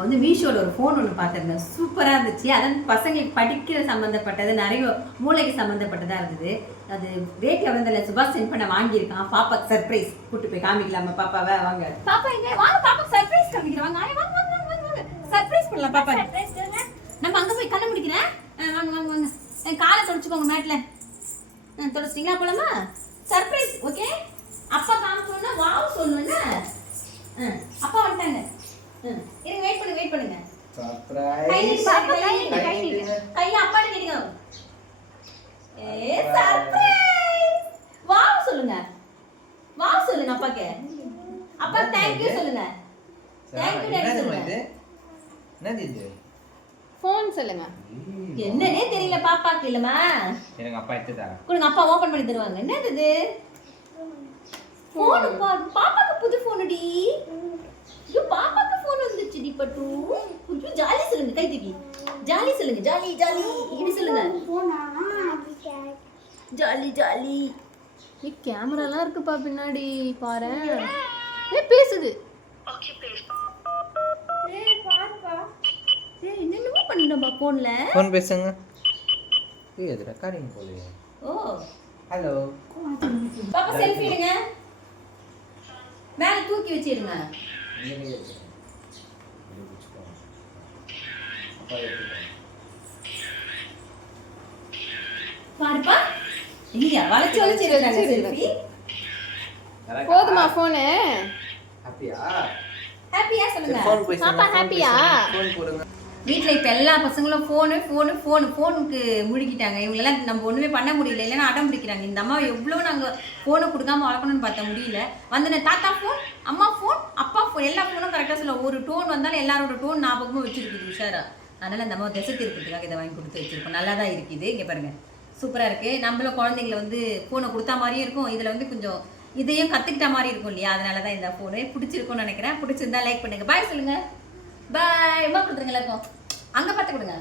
நம்ம வந்து மீஷோவில் ஒரு ஃபோன் ஒன்று பார்த்துருந்தோம், சூப்பராக இருந்துச்சு. அதான் பசங்களுக்கு படிக்கிற சம்மந்தப்பட்டது, நிறைய மூளைக்கு சம்மந்தப்பட்டதாக இருந்தது. அது ரேட் எவ்வளோ சுபாஷ் சென்ட் பண்ண வாங்கியிருக்கான். பாப்பாக்கு சர்ப்ரைஸ் கூட்டு போய் காமிக்கலாமா? பாப்பாவை வாங்க, பாப்பா எங்க வாங்க, பாப்பா சர்ப்ரைஸ் காமிக்கிறேன். வாங்க வாங்க வாங்க வாங்க வாங்க, சர்ப்ரைஸ் பண்ணலாம் பாப்பா. நம்ம அங்கே போய் கண்ண முடிக்கிறேன். வாங்க வாங்க வாங்க, என் காலை தொடச்சிக்கோங்க மேட்டில். தொடச்சிட்டிங்களா? போலாமா? சர்ப்ரைஸ். ஓகே, அப்பா காமிச்சோன்னா வாவ் சொல்லணும்னா அப்பா வந்துட்டாங்க. இருங்க, வெயிட் பண்ணுங்க. சர்ப்ரைஸ். கையில அப்பாட்ட கேளுங்க. சர்ப்ரைஸ். வாவ் சொல்லுங்க. வாவ் சொல்லுங்க அப்பாக்கு. அப்பா தேங்க் யூ சொல்லுங்க. தேங்க் யூ டாடி சொல்லுங்க. என்னது இது? ஃபோன் சொல்லுங்க. என்னன்னே தெரியல பாப்பாக்கு. இல்லமா எனக்கு அப்பா எடுத்து தரேன். கொடுங்க, அப்பா ஓபன் பண்ணி தருவாங்க. என்னது இது? ஃபோன். பாப்பாக்கு புது ஃபோனுடி. ஐயோ, பாப்பாக்கு ஃபோன் வந்துச்சுடி பட்டு. கொஞ்சம் ஜாலி சொல்லுங்க, கை தூக்கி ஜாலி சொல்லுங்க. ஜாலி ஜாலி இப்படி சொல்லுங்க. Jolly jolly. ஏ கேமராலாம் இருக்குப்பா பின்னாடி பாரு. ஏ பேசுது. என்னென்னமோ பண்ணுறப்பா ஃபோனில். ஃபோன் பேசுங்க. ஏய், அது ரெக்கார்டிங் போலையே. ஓ, ஹலோ. பாப்பா செல்ஃபி எடுங்க. மேலே தூக்கி வச்சிருங்க. பாருப்பா, இல்லையா வளைச்சு வளைச்சு எடுக்கிறாங்க செல்ஃபி. போதுமா ஃபோனு? ஹாப்பியா? ஹாப்பியா சொல்லுங்க. ஃபோன் பேசுங்க. பாப்பா ஹாப்பியா? ஃபோன் போடுங்க. வீட்டில் இப்போ எல்லா பசங்களும் ஃபோனுக்கு முழுகிட்டாங்க. இவங்களெல்லாம் நம்ம ஒன்றுமே பண்ண முடியல, இல்லைன்னா அடம் பிடிக்கிறாங்க. இந்த அம்மா எவ்வளோ நாங்கள் ஃபோனை கொடுக்காம வளர்க்கணும்னு பார்த்தா முடியல. வந்து தாத்தா ஃபோன், அம்மா ஃபோன், அப்பா ஃபோன், எல்லா ஃபோனும் கரெக்டாக சொல்ல. ஒரு டோன் வந்தாலும் எல்லாரோட டோன் ஞாபகமும் வச்சுருக்குது உஷாரா. அதனால் அந்த அம்மா திசை திருப்பத்துக்காக இதை வாங்கி கொடுத்து வச்சுருக்கோம். நல்லா தான் இருக்குது. இங்கே பாருங்கள், சூப்பராக இருக்குது. நம்மளும் குழந்தைங்கள வந்து ஃபோனை கொடுத்தா மாதிரியும் இருக்கும், இதில் வந்து கொஞ்சம் இதையும் கற்றுக்கிட்ட மாதிரி இருக்கும் இல்லையா? அதனால தான் இந்த ஃபோனு பிடிச்சிருக்கும்னு நினைக்கிறேன். பிடிச்சிருந்தா லைக் பண்ணுங்கள். பாய் சொல்லுங்கள். பாய். அம்மா கொடுத்துருங்க எல்லாருக்கும். அங்கே பார்த்து கொடுங்க.